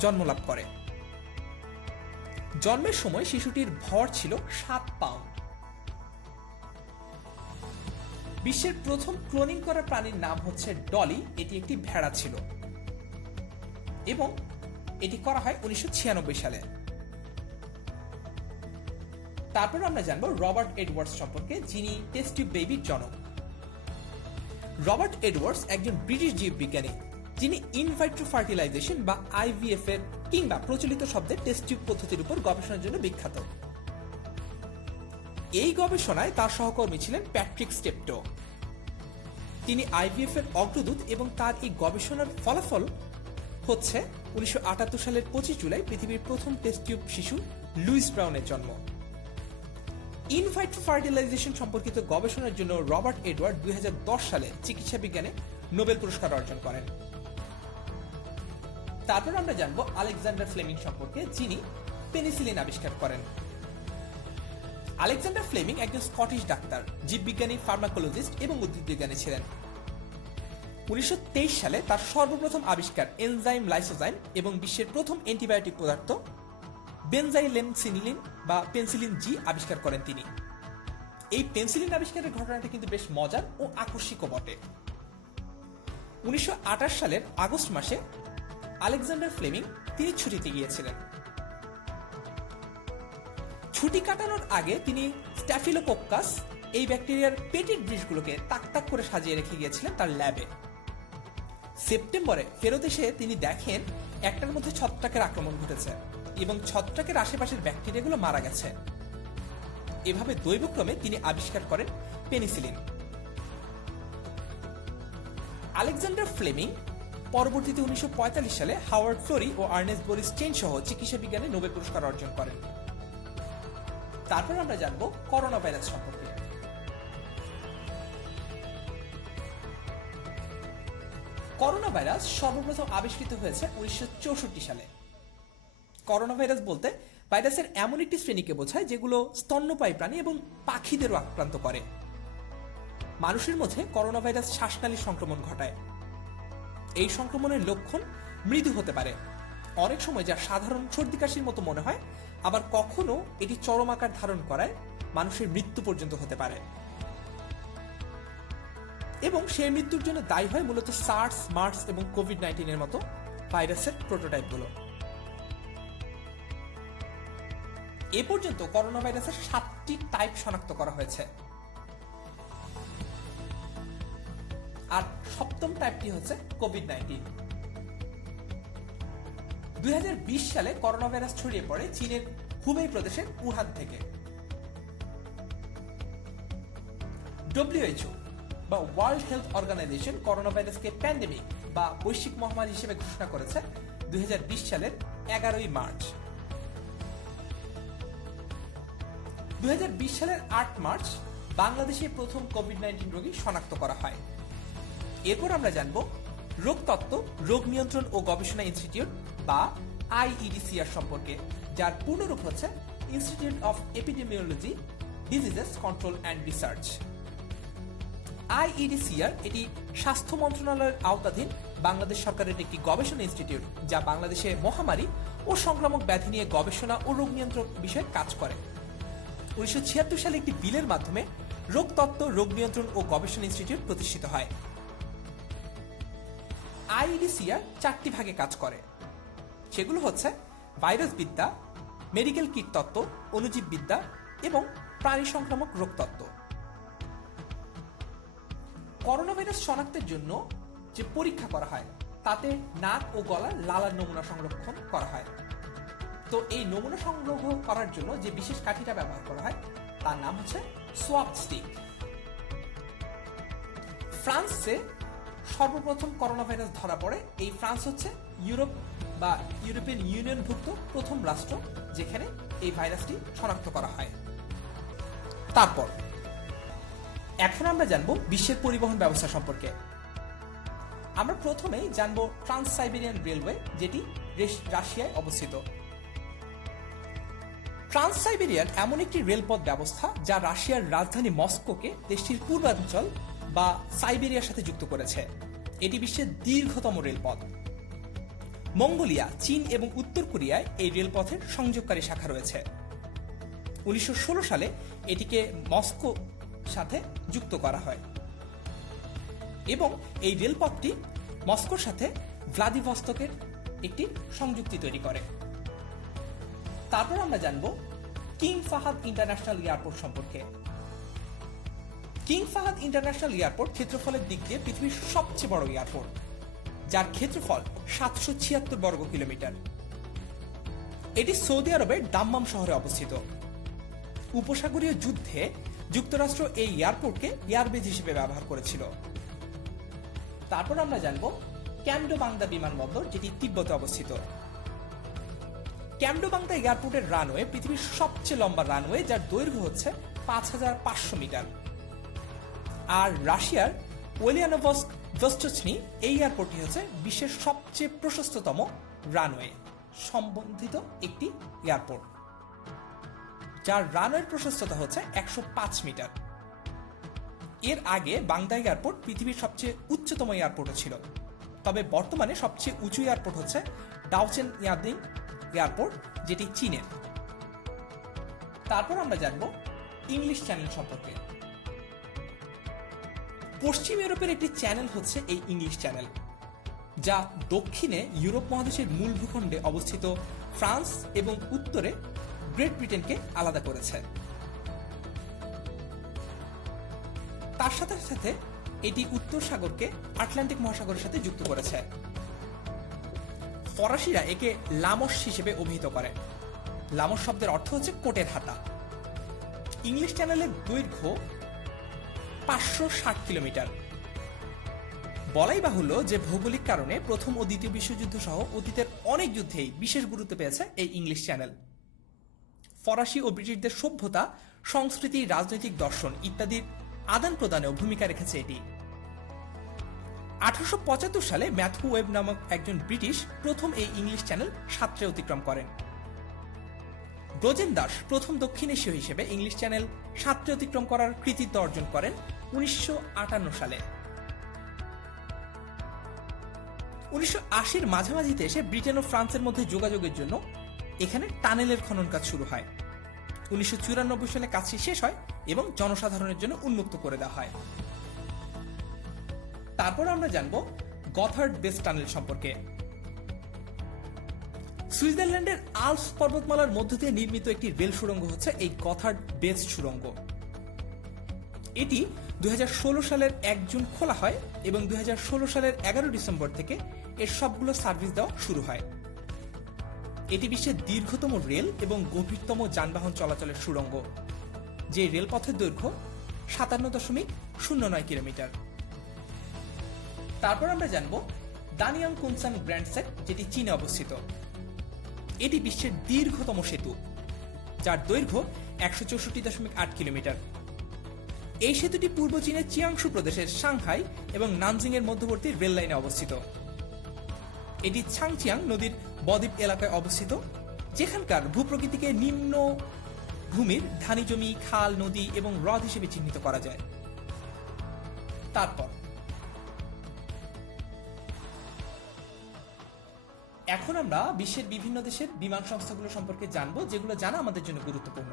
জন্মলাভ করে। জন্মের সময় শিশুটির ভর ছিল 7 পাউন্ড। বিশ্বের প্রথম ক্লোনিং করা প্রাণীর নাম হচ্ছে ডলি। এটি একটি ভেড়া ছিল এবং এটি করা হয় 1996 সালে। তারপর আমরা জানবো রবার্ট এডওয়ার্ডস সম্পর্কে, যিনি টেস্ট টিউব বেবির জনক। রবার্ট এডওয়ার্ডস একজন ব্রিটিশ জীববিজ্ঞানী, যিনি ইনভাইট্রো ফার্টিলাইজেশন বা আইভিএফ এর কিংবা প্রচলিত শব্দে টেস্ট টিউব পদ্ধতির উপর গবেষণার জন্য বিখ্যাত। এই গবেষণায় তার সহকর্মী ছিলেন প্যাট্রিক স্টেপটো। তিনি আইভিএফ এর অগ্রদূত এবং তার এই গবেষণার ফলাফল হচ্ছে 1978 সালের 25 জুলাই পৃথিবীর প্রথম টেস্ট টিউব শিশু লুইস ব্রাউনের জন্ম। ইনভাইট্রো ফার্টিলাইজেশন সম্পর্কিত গবেষণার জন্য রবার্ট এডওয়ার্ড 2010 সালে চিকিৎসা বিজ্ঞানে নোবেল পুরস্কার অর্জন করেন। তারপর আমরা জানবো আলেকজান্ডার ফ্লেমিং সম্পর্কে, যিনি পেনিসিলিন আবিষ্কার করেন। আলেকজান্ডার ফ্লেমিং একজন স্কটিশ ডাক্তার, জীববিজ্ঞানী, ফার্মাকোলজিস্ট এবং উদ্ভিদবিজ্ঞানী ছিলেন। 1923 সালে তার সর্বপ্রথম আবিষ্কার এনজাইম লাইসোজাইম এবং বিশ্বের প্রথম অ্যান্টিবায়োটিক পদার্থ বেনজাইলেনসিনিলিন বা পেনিসিলিন জি আবিষ্কার করেন তিনি। এই পেনিসিলিন আবিষ্কারের ঘটনাটা কিন্তু বেশ মজার ও আকস্মিকও বটে। 1928 সালের আগস্ট মাসে আলেকজান্ডার ফ্লেমিং তিনি ছুটিতে গিয়েছিলেন। ছুটি কাটানোর আগে তিনি স্ট্যাফিলোকোক্কাস এই ব্যাকটেরিয়ার পেটের ডিশগুলোকে তাক তাক করে সাজিয়ে রেখে গিয়েছিলেন তার ল্যাবে। সেপ্টেম্বরে ফেরত এসে তিনি দেখেন একটার মধ্যে ছত্রাকের আক্রমণ ঘটেছে এবং ছত্রাকের আশেপাশের ব্যাকটেরিয়াগুলো মারা গেছে। এভাবে দৈবক্রমে তিনি আবিষ্কার করেন পেনিসিলিন। আলেকজান্ডার ফ্লেমিং পরবর্তীতে 1945 সালে হাওয়ার্ড ফ্লোরি ও আর্নেস্ট বোরিস চেন সহ চিকিৎসা বিজ্ঞানে নোবেল পুরস্কার অর্জন করেন। তারপর আমরা জানব করোনা ভাইরাস সম্পর্কে। করোনা ভাইরাস সর্বপ্রথম আবিষ্কৃত হয়েছে 1964 সালে। করোনা ভাইরাস বলতে ভাইরাসের এমন একটি শ্রেণীকে বোঝায় যেগুলো স্তন্যপায়ী প্রাণী এবং পাখিদেরও আক্রান্ত করে। মানুষের মধ্যে করোনা ভাইরাস শ্বাসনালী সংক্রমণ ঘটায়। এই সংক্রমণের লক্ষণ মৃদু হতে পারে, অনেক সময় যা সাধারণ সর্দি কাশির মতো মনে হয়, আবার কখনো এটি চরম আকার ধারণ করায় মানুষের মৃত্যু পর্যন্ত হতে পারে এবং সেই মৃত্যুর জন্য দায়ী হয় মূলত সার্স, মার্স এবং কোভিড-19 এর মতো ভাইরাসের প্রোটোটাইপগুলো। এ পর্যন্ত করোনা ভাইরাসের 7টি টাইপ শনাক্ত করা হয়েছে, আর 7ম টাইপটি হচ্ছে কোভিড-19। 2020 সালে করোনা ভাইরাস ছড়িয়ে পড়ে চীনের হুবেই প্রদেশের উহান থেকে। WHO বা ওয়ার্ল্ড হেলথ অর্গানাইজেশন করোনা ভাইরাসকে প্যান্ডেমিক বা বৈশ্বিক মহামারী হিসেবে ঘোষণা করেছে 2020 সালের 11 মার্চ। 2020 সালের 8 মার্চ বাংলাদেশে প্রথম কোভিড-19 রোগী শনাক্ত করা হয়। এরপর আমরা জানব রোগতত্ত্ব, রোগ নিয়ন্ত্রণ ও গবেষণা ইনস্টিটিউট বা IEDCR সম্পর্কে, যার পূর্ণরূপ হচ্ছে institute of epidemiology, diseases control and research. IEDCR এটি স্বাস্থ্য মন্ত্রণালয়ের আওতাধীন বাংলাদেশ সরকারের একটি গবেষণা ইনস্টিটিউট, যা বাংলাদেশে মহামারী ও সংক্রামক ব্যাধি নিয়ে গবেষণা ও রোগ নিয়ন্ত্রণ বিষয়ে কাজ করে। 1976 সালে একটি বিলের মাধ্যমে রোগতত্ত্ব, রোগ নিয়ন্ত্রণ ও গবেষণা ইনস্টিটিউট প্রতিষ্ঠিত হয়। IEDCR 4টি ভাগে কাজ করে, সেগুলো হচ্ছে ভাইরাসবিদ্যা, মেডিকেল কিট তত্ত্ব, অণুজীববিদ্যা এবং প্রাণী সংক্রামক রোগ তত্ত্ব। করোনা ভাইরাস শনাক্তের জন্য যে পরীক্ষা করা হয় তাতে নাক ও গলার লালার নমুনা সংরক্ষণ করা হয়। তো এই নমুনা সংগ্রহ করার জন্য যে বিশেষ কাঠিটা ব্যবহার করা হয় তার নাম হচ্ছে সোয়াব স্টিক। ফ্রান্সে সর্বপ্রথম করোনা ভাইরাস ধরা পড়ে। এই ফ্রান্স হচ্ছে ইউরোপ বা ইউরোপিয়ান ইউনিয়নভুক্ত প্রথম রাষ্ট্র যেখানে এই ভাইরাসটি শনাক্ত করা হয়। তারপর এখন আমরা জানব বিশ্বের পরিবহন ব্যবস্থা সম্পর্কে। আমরা প্রথমেই জানব ট্রান্স সাইবেরিয়ান রেলওয়ে, যেটি রাশিয়ায় অবস্থিত। ট্রান্স সাইবেরিয়ান এমন একটি রেলপথ ব্যবস্থা যা রাশিয়ার রাজধানী মস্কোকে দেশটির পূর্বাঞ্চল বা সাইবেরিয়ার সাথে যুক্ত করেছে। এটি বিশ্বের দীর্ঘতম রেলপথ। মঙ্গোলিয়া, চীন এবং উত্তর কোরিয়ায় এই রেলপথের সংযোগকারী শাখা রয়েছে। 1916 সালে এটিকে মস্কো সাথে যুক্ত করা হয় এবং এই রেলপথটি মস্কোর সাথে ভ্লাদিভস্তকের একটি সংযুক্তি তৈরি করে। তারপর আমরা জানব কিং ফাহাদ ইন্টারন্যাশনাল এয়ারপোর্ট সম্পর্কে। কিং ফাহাদ ইন্টারন্যাশনাল এয়ারপোর্ট ক্ষেত্রফলের দিক দিয়ে পৃথিবীর সবচেয়ে বড় এয়ারপোর্ট, যার ক্ষেত্রফল 776 বর্গ কিলোমিটার। এটি সৌদি আরবের দাম্মাম শহরে অবস্থিত। উপসাগরীয় যুদ্ধে যুক্তরাষ্ট্র এই এয়ারপোর্টকে এয়ারবেজ হিসেবে ব্যবহার করেছিল। তারপর আমরা জানব ক্যামডোবাংদা বিমানবন্দর, যেটি তিব্বতে অবস্থিত। ক্যামডোবাংদা এয়ারপোর্টের রানওয়ে পৃথিবীর সবচেয়ে লম্বা রানওয়ে, যার দৈর্ঘ্য হচ্ছে 5500 মিটার। আর রাশিয়ার ওলিয়ানোভস্ক-ভস্টোচনি এই এয়ারপোর্টটি হচ্ছে বিশ্বের সবচেয়ে প্রশস্ততম রানওয়ে সম্বন্ধিত একটি এয়ারপোর্ট, যার রানওয়ের প্রশস্ততা হচ্ছে 105 মিটার। এর আগে বাংদা এয়ারপোর্ট পৃথিবীর সবচেয়ে উচ্চতম এয়ারপোর্টও ছিল, তবে বর্তমানে সবচেয়ে উঁচু এয়ারপোর্ট হচ্ছে ডাওচেন ইয়াদিং এয়ারপোর্ট, যেটি চীনের। তারপর আমরা জানব ইংলিশ চ্যানেল সম্পর্কে। পশ্চিম ইউরোপের একটি চ্যানেল হচ্ছে এই ইংলিশ চ্যানেল, যা দক্ষিণে ইউরোপ মহাদেশের মূল ভূখণ্ডে অবস্থিত ফ্রান্স এবং উত্তরে গ্রেট ব্রিটেনকে আলাদা করেছে। তার সাথে সাথে এটি উত্তর সাগরকে আটলান্টিক মহাসাগরের সাথে যুক্ত করেছে। ফরাসিরা একে লামস হিসেবে অভিহিত করে। লামস শব্দের অর্থ হচ্ছে কোটের হাতা। ইংলিশ চ্যানেলের দৈর্ঘ্য 560 কিলোমিটার। বলাই বাহুল্য যে ভৌগোলিক কারণে প্রথম ও দ্বিতীয় বিশ্বযুদ্ধ সহ অতীতের অনেক যুদ্ধেই বিশেষ গুরুত্ব পেয়েছে এই ইংলিশ চ্যানেল। ফরাসি ও ব্রিটিশদের সভ্যতা, সংস্কৃতি, রাজনৈতিক দর্শন ইত্যাদির আদান প্রদানেও ভূমিকা রেখেছে এটি। 1875 সালে ম্যাথু ওয়েব নামক একজন ব্রিটিশ প্রথম এই ইংলিশ চ্যানেল সাঁতরে অতিক্রম করেন। ব্রজেন দাস প্রথম দক্ষিণ এশীয় হিসেবে ইংলিশ চ্যানেল সাঁতরে অতিক্রম করার কৃতিত্ব অর্জন করেন 1958 সালে। 1980-র মাঝামাঝিতে এসে ব্রিটেন ও ফ্রান্সের মধ্যে যোগাযোগের জন্য এখানে টানেলের খনন কাজ শুরু হয়। 1994 সালে কাজটি শেষ হয় এবং জনসাধারণের জন্য উন্মুক্ত করে দেওয়া হয়। তারপর আমরা জানব গথার্ড বেস টানেল সম্পর্কে। সুইজারল্যান্ডের আল্পস পর্বতমালার মধ্য দিয়ে নির্মিত একটি রেল সুড়ঙ্গ হচ্ছে এই গথার্ড বেস সুড়ঙ্গ। এটি 2016 সালের 1 জুন খোলা হয় এবং 2016 সালের 11 ডিসেম্বর থেকে এর সবগুলো সার্ভিস দেওয়া শুরু হয়। এটি বিশ্বের দীর্ঘতম রেল এবং গভীরতম যানবাহন চলাচলের সুড়ঙ্গ, যে রেলপথের দৈর্ঘ্য 57.09 কিলোমিটার। তারপর আমরা জানব দানিয়াং কুনসান গ্র্যান্ড সেট, যেটি চীনে অবস্থিত। এটি বিশ্বের দীর্ঘতম সেতু, যার দৈর্ঘ্য 164.8 কিলোমিটার। এই সেতুটি পূর্ব চীনের চিয়াংশু প্রদেশের সাংহাই এবং নানজিং এর মধ্যবর্তী রেল লাইনে অবস্থিত। এটি ছাংচিয়াং নদীর বদ্বীপ এলাকায় অবস্থিত, যেখানকার ভূপ্রকৃতিকে নিম্ন ভূমির ধানি জমি, খাল, নদী এবং হ্রদ হিসেবে চিহ্নিত করা যায়। তারপর এখন আমরা বিশ্বের বিভিন্ন দেশের বিমান সংস্থাগুলো সম্পর্কে জানবো, যেগুলো জানা আমাদের জন্য গুরুত্বপূর্ণ।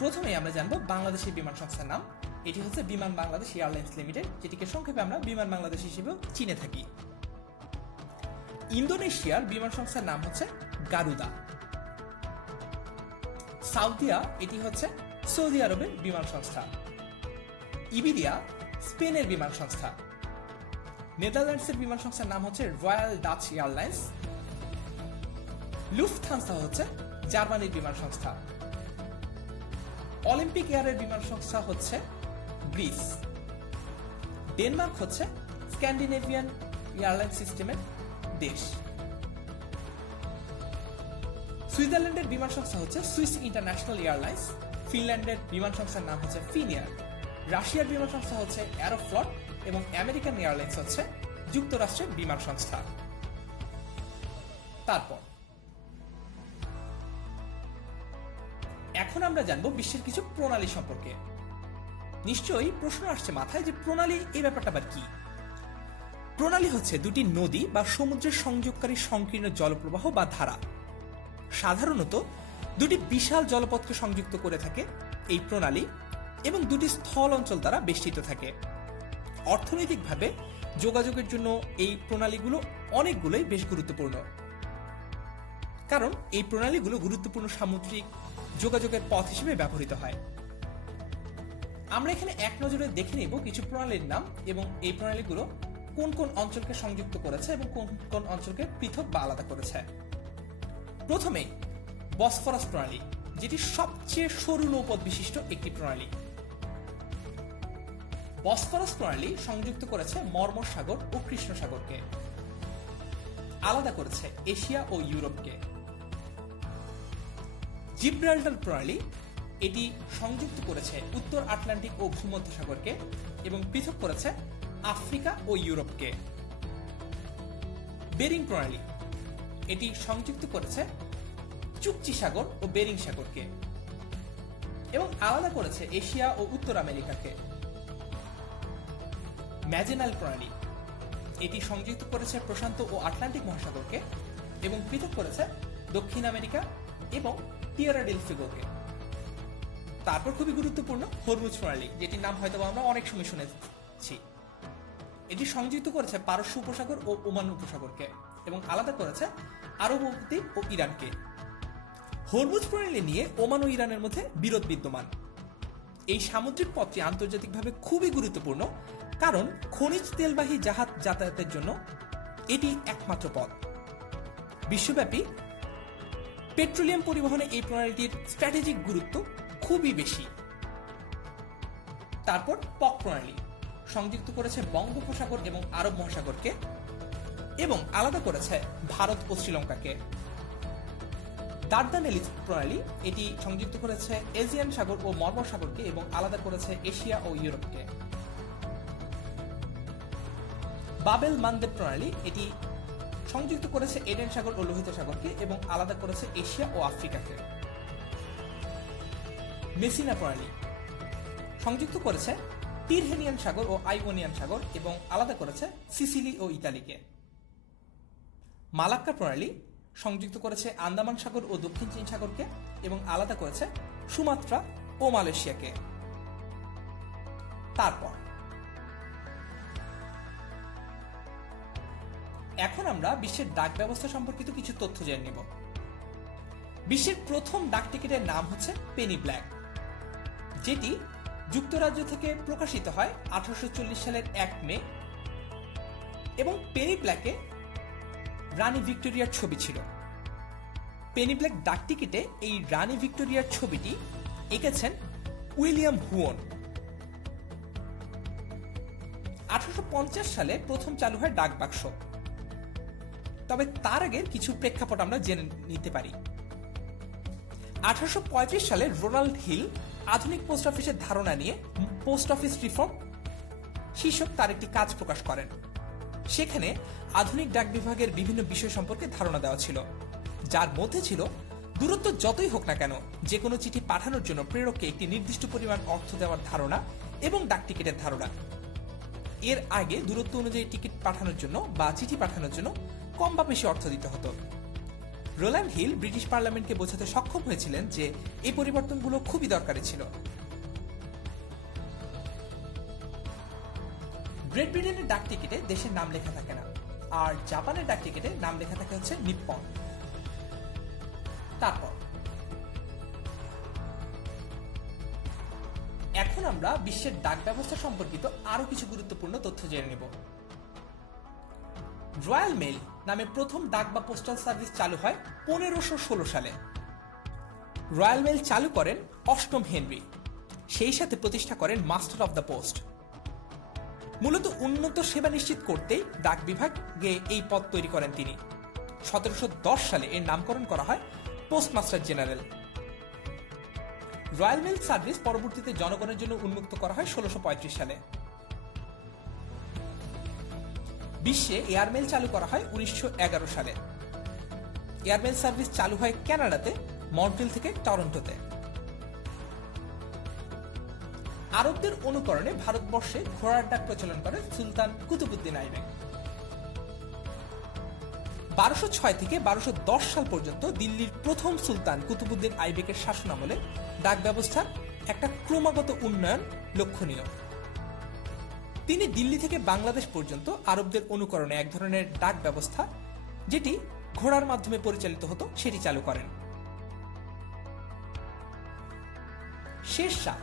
প্রথমে আমরা জানবো বাংলাদেশের বিমান সংস্থার নাম। এটি হচ্ছে বিমান বাংলাদেশ এয়ারলাইন্স লিমিটেড, যেটিকে সংক্ষেপে আমরা বিমান বাংলাদেশ হিসেবেও চিনে থাকি। ইন্দোনেশিয়ার বিমান সংস্থার নাম হচ্ছে গারুদা। সাউদিয়া, এটি হচ্ছে সৌদি আরবের বিমান সংস্থা। ইবিরিয়া স্পেনের বিমান সংস্থা। নেদারল্যান্ডসের বিমান সংস্থার নাম হচ্ছে রয়্যাল ডাচ এয়ারলাইন্স। লুফথানসা হচ্ছে জার্মানির বিমান সংস্থা। অলিম্পিক এয়ারের বিমান সংস্থা হচ্ছে গ্রিস। ডেনমার্ক হচ্ছে স্ক্যান্ডিনেভিয়ান এয়ারলাইন সিস্টেমের দেশ। সুইজারল্যান্ডের বিমান সংস্থা হচ্ছে সুইস ইন্টারন্যাশনাল এয়ারলাইন্স। ফিনল্যান্ডের বিমান সংস্থার নাম হচ্ছে ফিনিয়ার। রাশিয়ার বিমান সংস্থা হচ্ছে অ্যারোফ্লট এবং আমেরিকান এয়ারলাইন্স হচ্ছে যুক্তরাষ্ট্রের বিমান সংস্থা। তারপর এখন আমরা জানবো বিশ্বের কিছু প্রণালী সম্পর্কে। নিশ্চয়ই প্রশ্ন আসছে মাথায় যে প্রণালী, এই ব্যাপারটা আবার কি? প্রণালী হচ্ছে দুটি নদী বা সমুদ্রের সংযোগকারী সংকীর্ণ জলপ্রবাহ বা ধারা। সাধারণত দুটি বিশাল জলপথকে সংযুক্ত করে থাকে এই প্রণালী এবং দুটি স্থল অঞ্চল দ্বারা বেষ্টিত থাকে। অর্থনৈতিকভাবে যোগাযোগের জন্য এই প্রণালীগুলো অনেকগুলোই বেশ গুরুত্বপূর্ণ, কারণ এই প্রণালীগুলো গুরুত্বপূর্ণ সামুদ্রিক যোগাযোগের পথ হিসেবে ব্যবহৃত হয়। আমরা এখানে এক নজরে দেখে নেব কিছু প্রণালীর নাম এবং এই প্রণালীগুলো কোন কোন অঞ্চলকে সংযুক্ত করেছে এবং কোন কোন অঞ্চলকে পৃথক বা আলাদা করেছে। প্রথমে বসফরাস প্রণালী, যেটি সবচেয়ে সরু নৌপথ বিশিষ্ট একটি প্রণালী। বসফরাস প্রণালী সংযুক্ত করেছে মর্মর সাগর ও কৃষ্ণ সাগরকে, আলাদা করেছে এশিয়া ও ইউরোপকে। জিব্রাল্টার প্রণালী এটি সংযুক্ত করেছে উত্তর আটলান্টিক ও ভূমধ্য সাগরকে এবং পৃথক করেছে আফ্রিকা ও ইউরোপকে। বেরিং প্রণালী এটি সংযুক্ত করেছে চুকচি সাগর ও বেরিং সাগরকে এবং আলাদা করেছে এশিয়া ও উত্তর আমেরিকাকে। ম্যাজেনাল প্রণালী এটি সংযুক্ত করেছে প্রশান্ত ও আটলান্টিক মহাসাগরকে এবং পৃথক করেছে দক্ষিণ আমেরিকা এবং টিয়েরা ডেল ফুয়েগোকে। তারপর খুবই গুরুত্বপূর্ণ হরমুজ প্রণালী, যেটির নাম হয়তো আমরা অনেক সময় শুনেছি। এটি সংযুক্ত করেছে পারস্য উপসাগর ও ওমান উপসাগরকে এবং আলাদা করেছে আরব উপদ্বীপ ও ইরানকে। হরমুজ প্রণালী নিয়ে ওমান ও ইরানের মধ্যে বিরোধ বিদ্যমান। এই সামুদ্রিক পথটি আন্তর্জাতিকভাবে খুবই গুরুত্বপূর্ণ, কারণ খনিজ তেলবাহী জাহাজ যাতায়াতের জন্য এটি একমাত্র পথ। বিশ্বব্যাপী পেট্রোলিয়াম পরিবহনে এই প্রণালীটির স্ট্র্যাটেজিক গুরুত্ব খুবই বেশি। তারপর পক প্রণালী সংযুক্ত করেছে বঙ্গোপসাগর এবং আরব মহাসাগরকে এবং আলাদা করেছে ভারত ও শ্রীলঙ্কাকে। দার্দানেলিস প্রণালী এটি সংযুক্ত করেছে এজিয়ান সাগর ও মর্মর সাগরকে এবং আলাদা করেছে এশিয়া ও ইউরোপকে। বাবেল মানদেব প্রণালী এটি সংযুক্ত করেছে এডেন সাগর ও লোহিত সাগরকে এবং আলাদা করেছে এশিয়া ও আফ্রিকাকে। মেসিনা প্রণালী সংযুক্ত করেছে টিরহেনিয়ান সাগর ও আইওনিয়ান সাগর এবং আলাদা করেছে সিসিলি ও ইতালিকে। মালাক্কা প্রণালী সংযুক্ত করেছে আন্দামান সাগর ও দক্ষিণ চীন সাগরকে এবং আলাদা করেছে সুমাত্রা ও মালয়েশিয়াকে। তারপর এখন আমরা বিশ্বের ডাক ব্যবস্থা সম্পর্কিত কিছু তথ্য জেনে নেব। বিশ্বের প্রথম ডাক টিকিটের নাম হচ্ছে পেনি ব্ল্যাক, যেটি যুক্তরাজ্য থেকে প্রকাশিত হয় 1840 সালের 1 মে এবং পেনি ব্ল্যাকে রানী ভিক্টোরিয়ার ছবি ছিল। পেনি ব্ল্যাক ডাক টিকিটে এই রানী ভিক্টোরিয়ার ছবিটি এঁকেছেন উইলিয়াম হুয়ন। 1850 সালে প্রথম চালু হয় ডাক বাক্স। তবে তার আগে কিছু প্রেক্ষাপট আমরা জেনে নিতে পারি। 1835 সালে রোনাল্ড হিল আধুনিক পোস্ট অফিসের ধারণা নিয়ে পোস্ট অফিস রিফর্ম শীর্ষক তার একটি কাজ প্রকাশ করেন। সেখানে আধুনিক ডাক বিভাগের বিভিন্ন বিষয় সম্পর্কে ধারণা দেওয়া ছিল, যার মধ্যে ছিল দূরত্ব যতই হোক না কেন যে কোনো চিঠি পাঠানোর জন্য প্রেরককে একটি নির্দিষ্ট পরিমাণ অর্থ দেওয়ার ধারণা এবং ডাক টিকিটের ধারণা। এর আগে দূরত্ব অনুযায়ী টিকিট পাঠানোর জন্য বা চিঠি পাঠানোর জন্য কম বা বেশি অর্থ দিতে হতো। রোল্যান্ড হিল ব্রিটিশ পার্লামেন্টকে বোঝাতে সক্ষম হয়েছিলেন যে এই পরিবর্তনগুলো খুবই দরকারি ছিল। গ্রেট ব্রিটেনের ডাক টিকিটে দেশের নাম লেখা থাকে না, আর জাপানের ডাক টিকিটে নাম লেখা থাকে হচ্ছে নিপ্পন। তারপর এখন আমরা বিশ্বের ডাক ব্যবস্থা সম্পর্কিত আরো কিছু গুরুত্বপূর্ণ তথ্য জেনে নেব। রয়্যাল মেইল নামে প্রথম ডাক বা পোস্টাল সার্ভিস চালু হয় 1516 সালে। রয়্যাল মেইল চালু করেন 8ম হেনরি, সেই সাথে প্রতিষ্ঠা করেন মাস্টার অফ দ্য পোস্ট। মূলত উন্নত সেবা নিশ্চিত করতেই ডাক বিভাগে এই পদ তৈরি করেন তিনি। 1710 সালে এর নামকরণ করা হয় postmaster general. Royal mail service পরবর্তীতে জনগণের জন্য উন্মুক্ত করা হয় 1635 সালে। বিশ্বে এয়ারমেল চালু করা হয় 1911 সালে। এয়ারমেল সার্ভিস চালু হয় কানাডাতে, মন্ট্রিল থেকে টরন্টোতে। আরবদের অনুকরণে ভারতবর্ষে ঘোড়ার ডাক প্রচলন করে সুলতান কুতুবউদ্দিন আইবেক। 1206 থেকে 1210 সাল পর্যন্ত দিল্লির প্রথম সুলতান কুতুবউদ্দিন আইবেকের শাসনামলে ডাক ব্যবস্থার একটা ক্রমাগত উন্নয়ন লক্ষণীয়। তিনি দিল্লি থেকে বাংলাদেশ পর্যন্ত আরবদের অনুকরণে এক ধরনের ডাক ব্যবস্থা, যেটি ঘোড়ার মাধ্যমে পরিচালিত হতো, সেটি চালু করেন। শের শাহ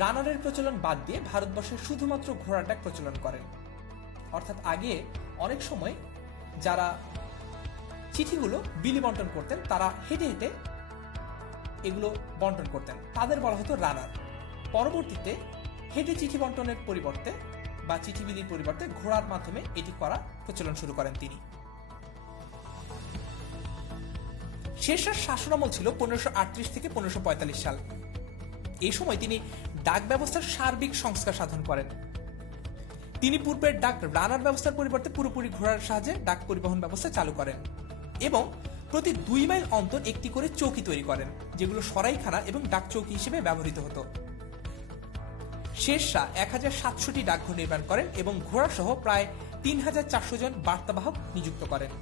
রানারের প্রচলন বাদ দিয়ে ভারতবর্ষে শুধুমাত্র ঘোড়ার ডাক প্রচলন করেন। অর্থাৎ আগে অনেক সময় যারা চিঠিগুলো বিলি বন্টন করতেন তারা হেঁটে হেঁটে এগুলো বন্টন করতেন, তাদের বলা হতো রানার। পরবর্তীতে হেঁটে চিঠি বন্টনের পরিবর্তে বা চিঠি বিলির পরিবর্তে ঘোড়ার মাধ্যমে এটি করা প্রচলন শুরু করেন তিনি। শেরশাহর শাসনামল ছিল 1538 থেকে 1545 সাল। এই সময় তিনি ডাক ব্যবস্থার সার্বিক সংস্কার সাধন করেন। তিনি পূর্বের ডাক রানার ব্যবস্থার পরিবর্তে পুরোপুরি ঘোড়ার সাহায্যে ডাক পরিবহন ব্যবস্থা চালু করেন এবং প্রতি 2 মাইল অন্তর একটি করে চৌকি তৈরি করেন, যেগুলো সরাইখানা এবং ডাক চৌকি হিসেবে ব্যবহৃত হতো। শেরশাহ 1700টি ডাকঘর নির্মাণ করেন এবং ঘোড়া সহ প্রায় 3400 জন বার্তাবাহক নিযুক্ত করেন।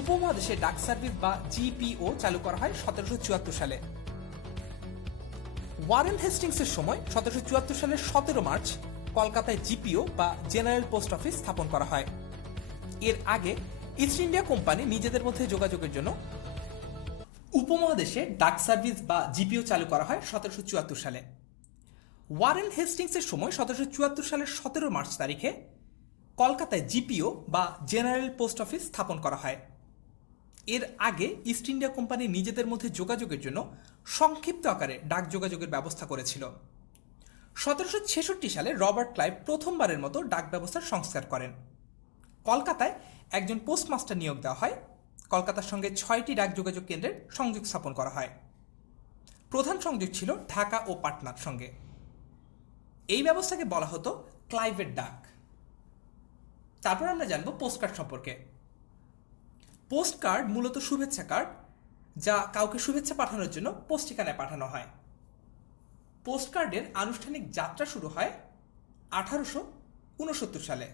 উপমহাদেশে ডাক সার্ভিস বা জিপিও চালু করা হয় 1774 সালে। ওয়ারেন হেস্টিংসের সময় 1774 সালের 17 মার্চ কলকাতায় জিপিও বা জেনারেল পোস্ট অফিস স্থাপন করা হয়। এর আগে ইস্ট ইন্ডিয়া কোম্পানি নিজেদের মধ্যে যোগাযোগের জন্য উপমহাদেশে ডাক সার্ভিস বা জিপিও চালু করা হয় 1774 সালে। ওয়ারেন হেস্টিংসের সময় 1774 সালের 17 মার্চ তারিখে কলকাতায় জিপিও বা জেনারেল পোস্ট অফিস স্থাপন করা হয়। এর আগে ইস্ট ইন্ডিয়া কোম্পানি নিজেদের মধ্যে যোগাযোগের জন্য সংক্ষিপ্ত আকারে ডাক যোগাযোগের ব্যবস্থা করেছিল। 1766 সালে রবার্ট ক্লাইভ প্রথমবারের মতো ডাক ব্যবস্থার সংস্কার করেন। কলকাতায় একজন পোস্টমাস্টার নিয়োগ দেওয়া হয়। কলকাতার সঙ্গে 6টি ডাক যোগাযোগ কেন্দ্রের সংযোগ স্থাপন করা হয়। প্রধান সংযোগ ছিল ঢাকা ও পাটনার সঙ্গে। এই ব্যবস্থাকে বলা হতো ক্লাইভের ডাক। তারপর আমরা জানব পোস্টকার্ড সম্পর্কে। পোস্টকার্ড মূলত শুভেচ্ছা কার্ড, যা কাউকে শুভেচ্ছা পাঠানোর জন্য পোস্ট ঠিকানায় পাঠানো হয়। পোস্টকার্ডের আনুষ্ঠানিক যাত্রা শুরু হয় 1869 সালে।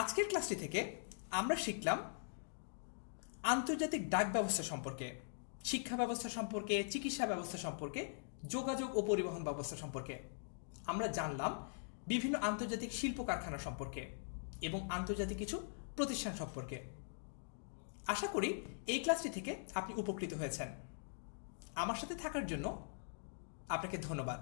আজকের ক্লাসটি থেকে আমরা শিখলাম আন্তর্জাতিক ডাক ব্যবস্থা সম্পর্কে, শিক্ষা ব্যবস্থা সম্পর্কে, চিকিৎসা ব্যবস্থা সম্পর্কে, যোগাযোগ ও পরিবহন ব্যবস্থা সম্পর্কে। আমরা জানলাম বিভিন্ন আন্তর্জাতিক শিল্প কারখানা সম্পর্কে এবং আন্তর্জাতিক কিছু প্রতিষ্ঠান সম্পর্কে। আশা করি এই ক্লাসটি থেকে আপনি উপকৃত হয়েছেন। আমার সাথে থাকার জন্য আপনাকে ধন্যবাদ।